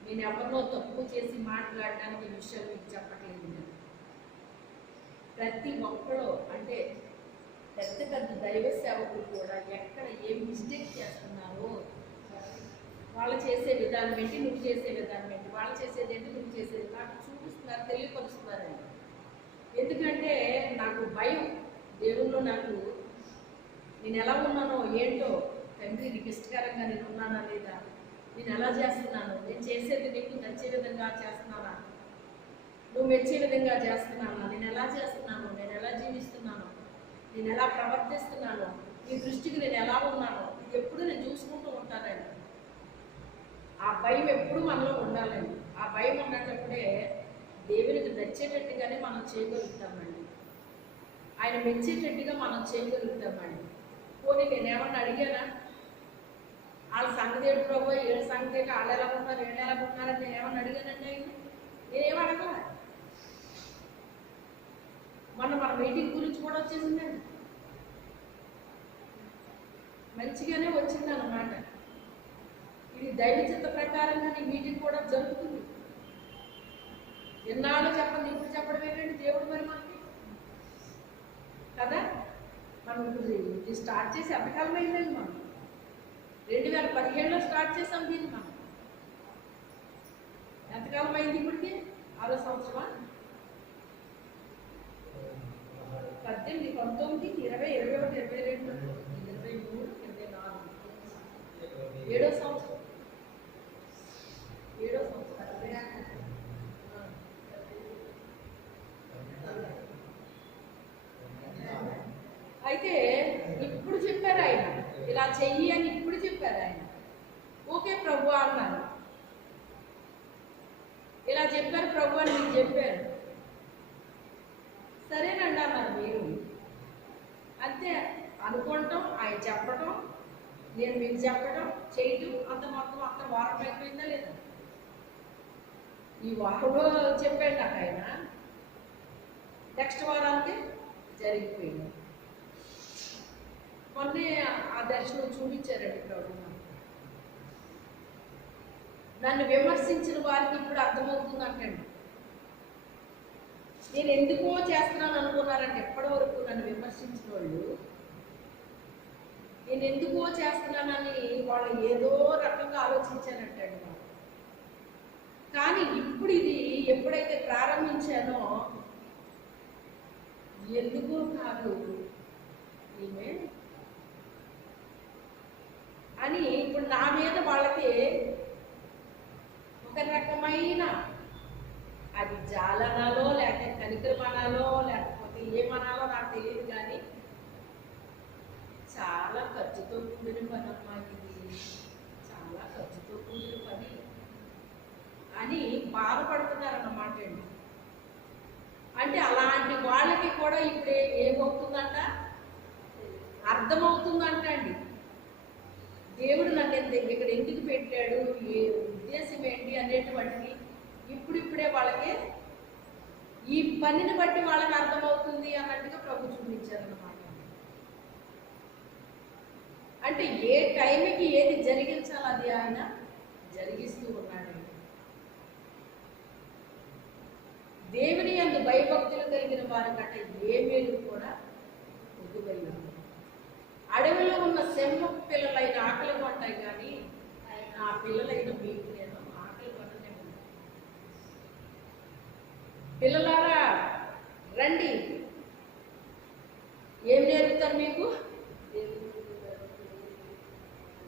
నేను ఎవరినో తక్కువ చేసి మాట్లాడడానికి ఈ విషయం మీకు చెప్పట్లేదు. ప్రతి ఒక్కరు అంటే పెద్ద పెద్ద దైవ సేవకులు కూడా ఎక్కడ ఏం మిస్టేక్ చేస్తున్నారో, వాళ్ళు చేసే విధానం ఏంటి, నువ్వు చేసే విధానం ఏంటి, వాళ్ళు చేసేది ఏంటి, నువ్వు చేసేది నాకు చూపిస్తున్నారు, తెలియపరుస్తున్నారండి. ఎందుకంటే నాకు భయం దేవుల్లో. నాకు నేను ఎలా ఉన్నానో ఏంటో, తండ్రి నీకు ఇష్టకరంగా నేను ఉన్నానా లేదా, నేను ఎలా చేస్తున్నాను, నేను చేసేది నీకు నచ్చే విధంగా చేస్తున్నానా, నువ్వు మెచ్చే విధంగా చేస్తున్నానా, నేను ఎలా చేస్తున్నాను, నేను ఎలా జీవిస్తున్నాను, నేను ఎలా ప్రవర్తిస్తున్నాను, నీ దృష్టికి నేను ఎలా ఉన్నాను, ఇది ఎప్పుడు నేను చూసుకుంటూ ఉంటానండి. ఆ భయం ఎప్పుడు మనలో ఉండాలండి. ఆ భయం ఉన్నప్పుడే దేవునికి నచ్చేటట్టుగానే మనం చేయగలుగుతామండి, ఆయన మెచ్చేటట్టుగా మనం చేయగలుగుతామండి. పోనీ నేనేమన్నా అడిగానా? వాళ్ళ సంగతి ఏంటి ప్రభు, ఏడు సంగతి ఏంటి, వాళ్ళు ఎలా ఉంటున్నారు, ఏళ్ళు ఎలా ఉంటున్నారని నేను ఏమన్నా అడిగానండి ఆయన? నేనేం అడగల. మన మీటింగ్ గురించి కూడా వచ్చేసిందండి, మంచిగానే వచ్చింది అన్నమాట. ఇది దైవ చిత్త ప్రకారంగా నీ మీటింగ్ కూడా జరుగుతుంది. ఎన్నాళ్ళు చెప్పండి, ఇప్పుడు చెప్పడం ఏంటంటే దేవుడు మరి మనకి కదా. మనం ఇప్పుడు ఇది స్టార్ట్ చేసి ఎంతకాలం అయిందండి? మనం 2015లో స్టార్ట్ చేసాం దీన్ని. మనం ఎంతకాలం అయింది ఇప్పటికి? 6వ సంవత్సరమా? 18, 19, 20, 21, 22, 23, 24, 7వ సంవత్సరం. 7వ సంవత్సరం. అయితే ఇప్పుడు చెప్పారు ఆయన, ఇలా చెయ్యి అని ఇప్పుడు చెప్పారు ఆయన. ఓకే ప్రభు అన్నాను, ఇలా చెప్పారు ప్రభు అని మీకు చెప్పారు, సరేనండి అన్నారు మీరు. అంతే అనుకోవటం, ఆయన చెప్పటం, నేను మీకు చెప్పటం, చేయటం, అంత మొత్తం అంత వారం అయిపోయిందా లేదా? ఈ వారంలో చెప్పాడు నాకు ఆయన, నెక్స్ట్ వారానికి జరిగిపోయింది. మొన్నే ఆ దర్శనం చూపించారండి ప్రభు. నన్ను విమర్శించిన వారికి ఇప్పుడు అర్థమవుతుంది అంటండి. నేను ఎందుకో చేస్తున్నాను అనుకున్నారంటే, ఎప్పటి వరకు నన్ను విమర్శించిన వాళ్ళు నేను ఎందుకో చేస్తున్నానని వాళ్ళు ఏదో రకంగా ఆలోచించానంటండి వాళ్ళు. కానీ ఇప్పుడు ఇది ఎప్పుడైతే ప్రారంభించానో, ఎందుకో కాదు ఈమె అని ఇప్పుడు నా మీద వాళ్ళకి ఒక రకమైన, అది జాలనాలో లేకపోతే కనికరమనాలో లేకపోతే ఏమనాలో నాకు తెలియదు, కానీ చాలా ఖర్చుతో కూడిన పని అమ్మా ఇది, చాలా ఖర్చుతో కూడిన పని అని బాధపడుతున్నారన్నమాట అండి. అంటే అలాంటి వాళ్ళకి కూడా ఇప్పుడు ఏమవుతుందంట, అర్థమవుతుందంట అండి. దేవుడు నన్ను ఇక్కడ ఎందుకు పెట్టాడు, ఏ ఉద్దేశం ఏంటి అనేటువంటిది ఇప్పుడిప్పుడే వాళ్ళకి ఈ పనిని బట్టి వాళ్ళకి అర్థమవుతుంది అన్నట్టుగా ప్రభు చూపించారన్నమాట. అంటే ఏ టైంకి ఏది జరిగించాలో అది ఆయన జరిగిస్తూ ఉన్నాడు. దేవుని యందు భయభక్తులు కలిగిన వారి కంటే ఏ మేలు కూడా పొద్దుపోయింది. అడవిలో ఉన్న సింహపు పిల్లలైన ఆకలి కొంటాయి, కానీ ఆ పిల్లలైన మీకు నేను ఆకలి కొననే ఉన్నాను. పిల్లలారా రండి, ఏం నేర్పుతారు మీకు?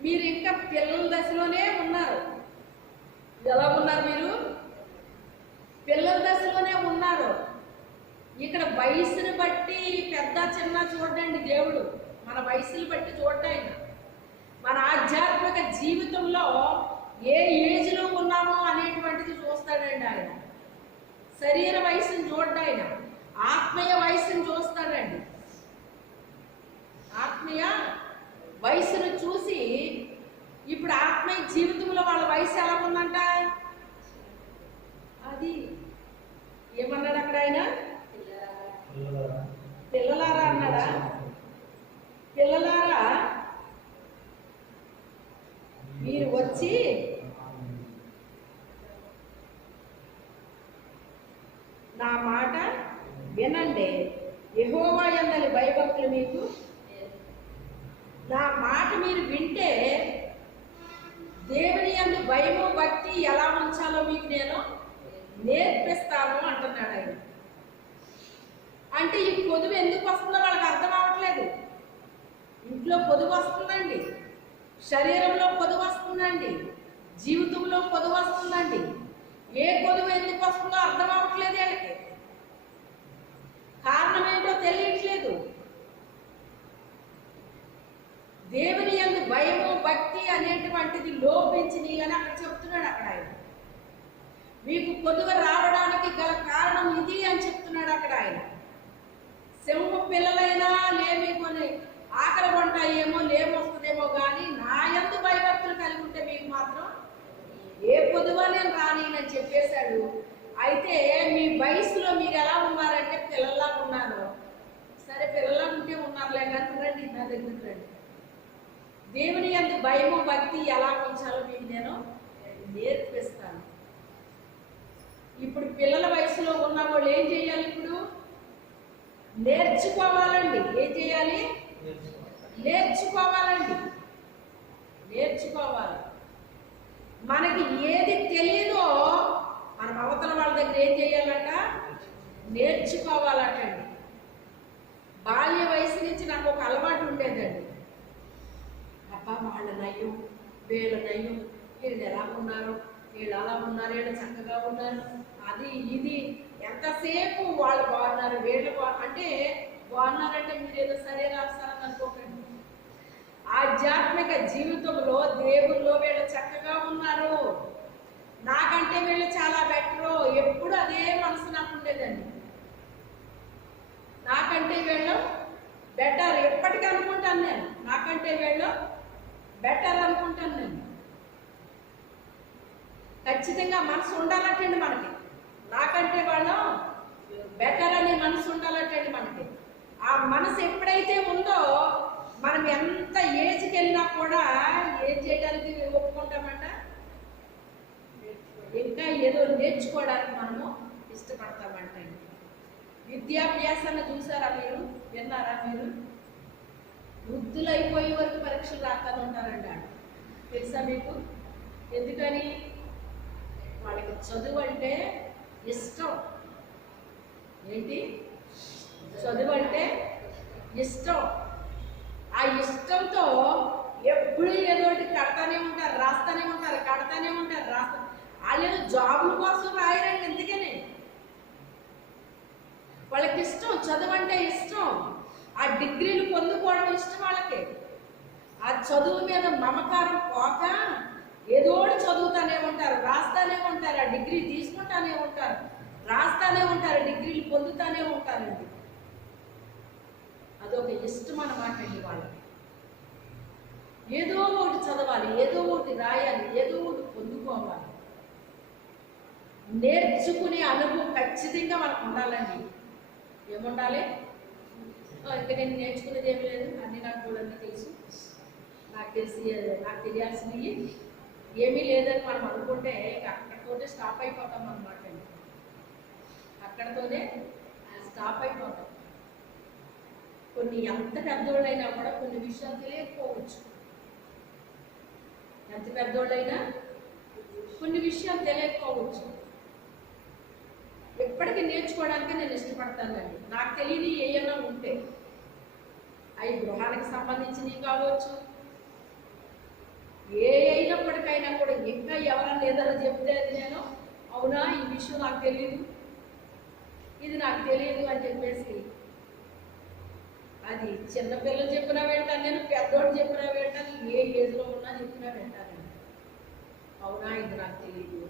మీరు ఇంకా పిల్లల దశలోనే ఉన్నారు. ఎలా ఉన్నారు మీరు? పిల్లల దశలోనే ఉన్నారు. ఇక్కడ వయసుని బట్టి పెద్ద చిన్న చూడండి, దేవుడు మన వయసుని బట్టి చూడండి. మన ఆధ్యాత్మిక జీవితంలో ఏ ఏజ్లో ఉన్నామో అనేటువంటిది చూస్తాడండి ఆయన. శరీర వయసుని చూడండి ఆయన, ఆత్మీయ వయసుని చూస్తాడండి. ఆత్మీయ వయసును చూసి ఇప్పుడు ఆత్మీయ జీవితంలో వాళ్ళ వయసు ఎలా ఉందంట, అది ఏమన్నాడు అక్కడ ఆయన? పిల్లలారా అన్నాడా? పిల్లలారా మీరు వచ్చి నా మాట వినండి. యెహోవా యందలి భయభక్తులు మీకు, నా మాట మీరు వింటే దేవుని యందు భయము భక్తి ఎలా ఉంచాలో మీకు నేను నేర్పిస్తాను అంటున్నాడు ఆయన. అంటే ఈ పొదువు ఎందుకు వస్తుందో వాళ్ళకి అర్థం అవ్వట్లేదు. ఇంట్లో పొదువు వస్తుందండి, శరీరంలో పొదువు వస్తుందండి, జీవితంలో పొదువు వస్తుందండి. ఏ పొదువు ఎందుకు వస్తుందో అర్థం అవ్వట్లేదు వీళ్ళకి. కారణం ఏంటో తెలియట్లేదు. దేవుని యందు భయము భక్తి అనేటువంటిది లోపించినవి అని అక్కడ చెప్తున్నాడు. అక్కడ ఆయన మీకు పొదువు రావడానికి గల కారణం ఇది అని చెప్తున్నాడు అక్కడ ఆయన. సింహ పిల్లలైనా లేమి కొని ఆకలి కొంటాయేమో, లేమొస్తుందేమో, కానీ నా యందు భయభక్తులు కలిగి అని చెప్పేశాడు. అయితే మీ వయసులో మీరు ఎలా ఉన్నారంటే పిల్లల్లా ఉన్నారు. సరే పిల్లల్లా ఉంటే ఉన్నారులే కానీ రండి నా దగ్గరికి రండి. దేవుని యందు భయము భక్తి ఎలా ఉంచాలో మీకు నేను నేర్పిస్తాను. ఇప్పుడు పిల్లల వయసులో ఉన్న వాళ్ళు ఏం చేయాలి? ఇప్పుడు నేర్చుకోవాలండి. ఏం చేయాలి? నేర్చుకోవాలండి. నేర్చుకోవాలి. మనకి ఏది తెలియదో మనం అవతల వాళ్ళ దగ్గర ఏం చేయాలంట? నేర్చుకోవాలటండి. బాల్య వయసు నుంచి నాకు ఒక అలవాటు ఉండేదండి. అబ్బా వాళ్ళ నయ్యం, వీళ్ళ నయ్యం, వీళ్ళు ఎలా ఉన్నారు, వీళ్ళు అలా ఉన్నారు, వీళ్ళు చక్కగా ఉన్నారు, అది ఇది ఎంతసేపు వాళ్ళు బాగున్నారు, వీళ్ళు అంటే బాగున్నారంటే మీరు ఏదో సరే రాస్తారని అనుకోకండి. ఆధ్యాత్మిక జీవితంలో దేవుల్లో వీళ్ళు చక్కగా ఉన్నారు, నాకంటే వీళ్ళు చాలా బెటరు, ఎప్పుడు అదే మనసు నాకు ఉండేదండి. నాకంటే వీళ్ళు బెటర్ ఎప్పటికీ అనుకుంటాను నేను. నాకంటే వీళ్ళు బెటర్ అనుకుంటాను నేను. ఖచ్చితంగా మనసు ఉండాలంటండి మనకి. నాకంటే వాళ్ళు బెటర్ అనే మనసు ఉండాలంటండి మనకి. ఆ మనసు ఎప్పుడైతే ఉందో మనం ఎంత ఏజ్కి వెళ్ళినా కూడా ఏం చేయడానికి ఒప్పుకుంటామంట? ఇంకా ఏదో నేర్చుకోవడానికి మనము ఇష్టపడతామంట. విద్యాభ్యాసాన్ని చూసారా మీరు? విన్నారా మీరు? వృద్ధులు అయిపోయే వరకు పరీక్షలు రాస్తాను ఉంటారండి. తెలుసా మీకు? ఎందుకని? వాళ్ళకి చదువు అంటే ఇష్టం. ఏంటి? చదువు అంటే ఇష్టం. ఆ ఇష్టంతో ఎప్పుడు ఏదో ఒకటి కడతానే ఉంటారు, రాస్తానే ఉంటారు, కడతానే ఉంటారు, రాస్తా. వాళ్ళు జాబుల కోసం రాయరండి. ఎందుకని? వాళ్ళకి ఇష్టం, చదువు అంటే ఇష్టం. ఆ డిగ్రీలు పొందుకోవడం ఇష్టం వాళ్ళకి. ఆ చదువు మీద మమకారం పోక ఏదో చదువుతానే ఉంటారు, రాస్తానే ఉంటారు, ఆ డిగ్రీ తీసుకుంటానే ఉంటారు, రాస్తానే ఉంటారు, డిగ్రీలు పొందుతానే ఉంటారండి. అదొక ఇష్టం అన్నమాట అండి వాళ్ళకి. ఏదో ఒకటి చదవాలి, ఏదో ఒకటి రాయాలి, ఏదో ఒకటి పొందుకోవాలి. నేర్చుకునే అనుభవం ఖచ్చితంగా మనకు ఉండాలండి. ఏముండాలి? ఇంకా నేను నేర్చుకునేది ఏమి లేదు, అన్నీ నాకు కూడా తెలుసు, నాకు తెలియాల్సినవి ఏమీ లేదని మనం అనుకుంటే అక్కడితోనే స్టాప్ అయిపోతాం అన్నమాట అండి. అక్కడితోనే స్టాప్ అయిపోతాం. కొన్ని ఎంత పెద్దోళ్ళైనా కూడా కొన్ని విషయాలు తెలియకపోవచ్చు. ఎంత పెద్దోళ్ళైనా కొన్ని విషయాలు తెలియకపోవచ్చు. ఎప్పటికీ నేర్చుకోవడానికి నేను ఇష్టపడతానండి. నాకు తెలియని ఏమైనా ఉంటే అవి గృహానికి సంబంధించినవి కావచ్చు, ఏ అయినప్పటికైనా కూడా ఇంకా ఎవరన్నా ఏదైనా చెప్తే అది నేను అవునా ఈ విషయం నాకు తెలియదు, ఇది నాకు తెలియదు అని చెప్పేసి అది చిన్నపిల్లలు చెప్పినా వింటాను, నేను పెద్దోడు చెప్పినా వింటాను, ఏ ఏజ్లో ఉన్నా చెప్పినా వింటానండి. అవునా ఇది నాకు తెలియదు.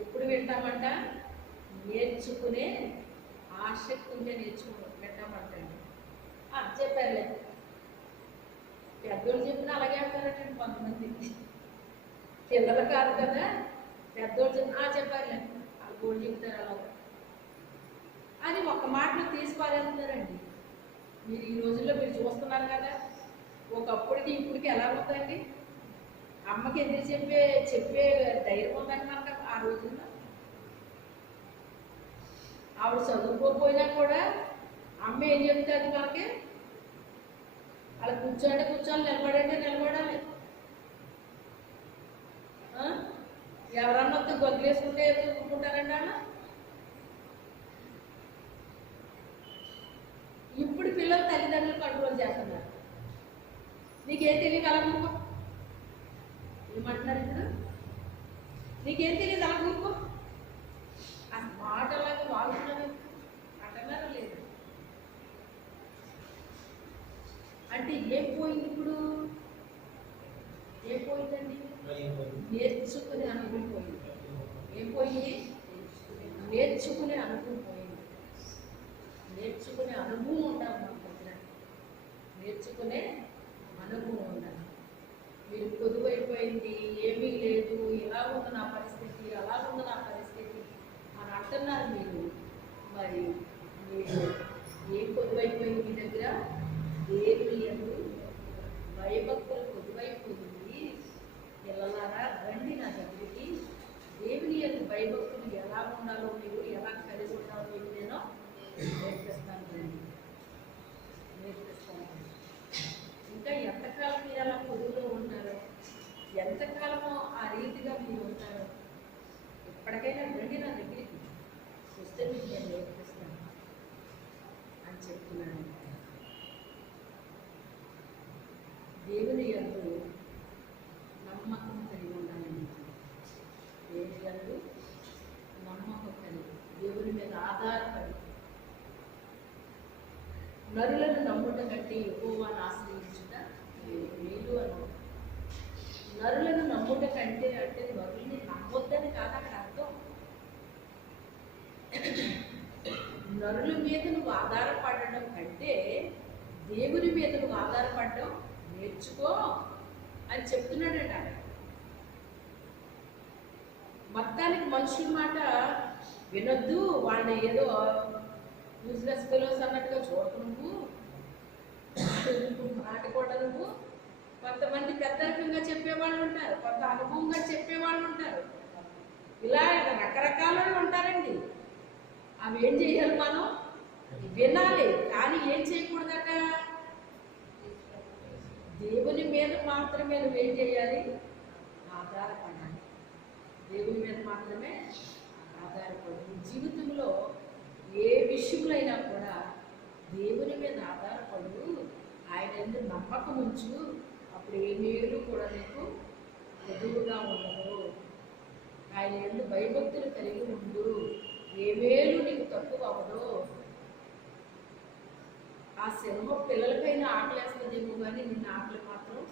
ఎప్పుడు వింటామంట? నేర్చుకునే ఆసక్తి ఉంటే వింటామంటండి. చెప్పారులే, పెద్దోళ్ళు చెప్పినా అలాగే అంటారటండి కొంతమంది. పిల్లలు కాదు కదా, పెద్దోళ్ళు చెప్పారులే, వాళ్ళు గోళ్ళు చెప్తారు అలాగే. అది ఒక్క మాటలో తీసి పారేస్తారండి. మీరు ఈ రోజుల్లో మీరు చూస్తున్నారు కదా, ఒకప్పటికి ఇప్పటికి ఎలా ఉందండి? అమ్మకి ఎదురు చెప్పే ధైర్యం ఉందండి మనకు ఆ రోజుల్లో. ఆవిడ చదువుకోకపోయినా కూడా అమ్మ ఏం చెప్తాడు మనకి? అలా కూర్చోండి కూర్చోని, నిలబడంటే నిలబడాలి. ఎవరన్నా వస్తే గొద్దులేసుకుంటే చూసుకుంటారండి అన్న. ఇప్పుడు పిల్లలు తల్లిదండ్రులు కంట్రోల్ చేస్తున్నారు. నీకేం తెలియదు అలా కూర్కో. ఏమంటున్నారు ఇప్పుడు? నీకేం తెలియదు అలా కూర్కో. ఆ మాటలాగా వాడుతున్నారు అంటున్నారా లేదు? అంటే ఏం పోయింది ఇప్పుడు? ఏం పోయిందండి? నేర్చుకునే అనుభవం పోయింది. ఏం పోయింది? నేర్చుకునే అనుభవం పోయింది. నేర్చుకునే అనుభవం ఉండాలి మన దగ్గర. నేర్చుకునే అనుభవం ఉండాలి. మీరు పొదువైపోయింది, ఏమీ లేదు, ఇలా ఉంది నా పరిస్థితి, అలా ఉంది నా పరిస్థితి అని అంటున్నారు మీరు. మరి మీరు ఏం పొదువైపోయింది మీ దగ్గర? దేవుని యందు భయభక్తులు పొదువైపోయింది. పిల్లలారా రండి నా దగ్గరికి. దేవుని యందు భయభక్తులు ఎలా ఉండాలో, మీరు ఎలా కలిగి ఉండాలో మీకు నేను నేర్పిస్తాను. ఇంకా ఎంతకాలం మీరు అలా పొదువులో ఉంటారో, ఎంతకాలమో ఆ రీతిగా మీరు ఉంటారో, ఎప్పటికైనా రండి నా దగ్గరికి, వస్తే మీకు నేను నేర్పిస్తాను అని చెప్తున్నాను. దేవుని యందు నమ్మకం కలిగి ఉండాలని, దేవుని యందు నమ్మకం కలిగి, దేవుని మీద ఆధారపడి, నరులను నమ్ముట కంటే యెహోవాను ఆశ్రయించుట మేలు అను. నరులను నమ్ముట కంటే అంటే నరుల్ని నమ్మొద్దని కాదు అక్కడ అర్థం. నరుల మీద నువ్వు ఆధారపడడం కంటే దేవుని మీద నువ్వు ఆధారపడడం నేర్చుకో అని చెప్తున్నాడంట. మొత్తానికి మనుషుల మాట వినొద్దు, వాళ్ళని ఏదో యూజ్లెస్ ఫెలోస్ అన్నట్టుగా చూడకు నువ్వు, మాట కూడా నువ్వు. కొంతమంది పెద్దరికంగా చెప్పేవాళ్ళు ఉంటారు, కొంత అనుభవంగా చెప్పేవాళ్ళు ఉంటారు, ఇలా రకరకాలు ఉంటారండి. అవి ఏం చేయాలి? మనం వినాలి, కానీ ఏం చేయకూడదట. దేవుని మీద మాత్రమే నువ్వేం చేయాలి? ఆధారపడాలి. దేవుని మీద మాత్రమే ఆధారపడి జీవితంలో ఏ విషయంలో అయినా కూడా దేవుని మీద ఆధారపడు, ఆయన ఎందుకు నమ్మకం ఉంచు, అప్పుడు ఏ మేలు కూడా నీకు ఎదురుగా ఉండదు. ఆయన ఎందుకు భయభక్తులు కలిగి ఉండు, ఏ మేలు నీకు తక్కువ అవ్వదు. ఆ సింహం పిల్లలకైనా ఆకలేస్తుందేమో కానీ నిన్న ఆకలి మాత్రం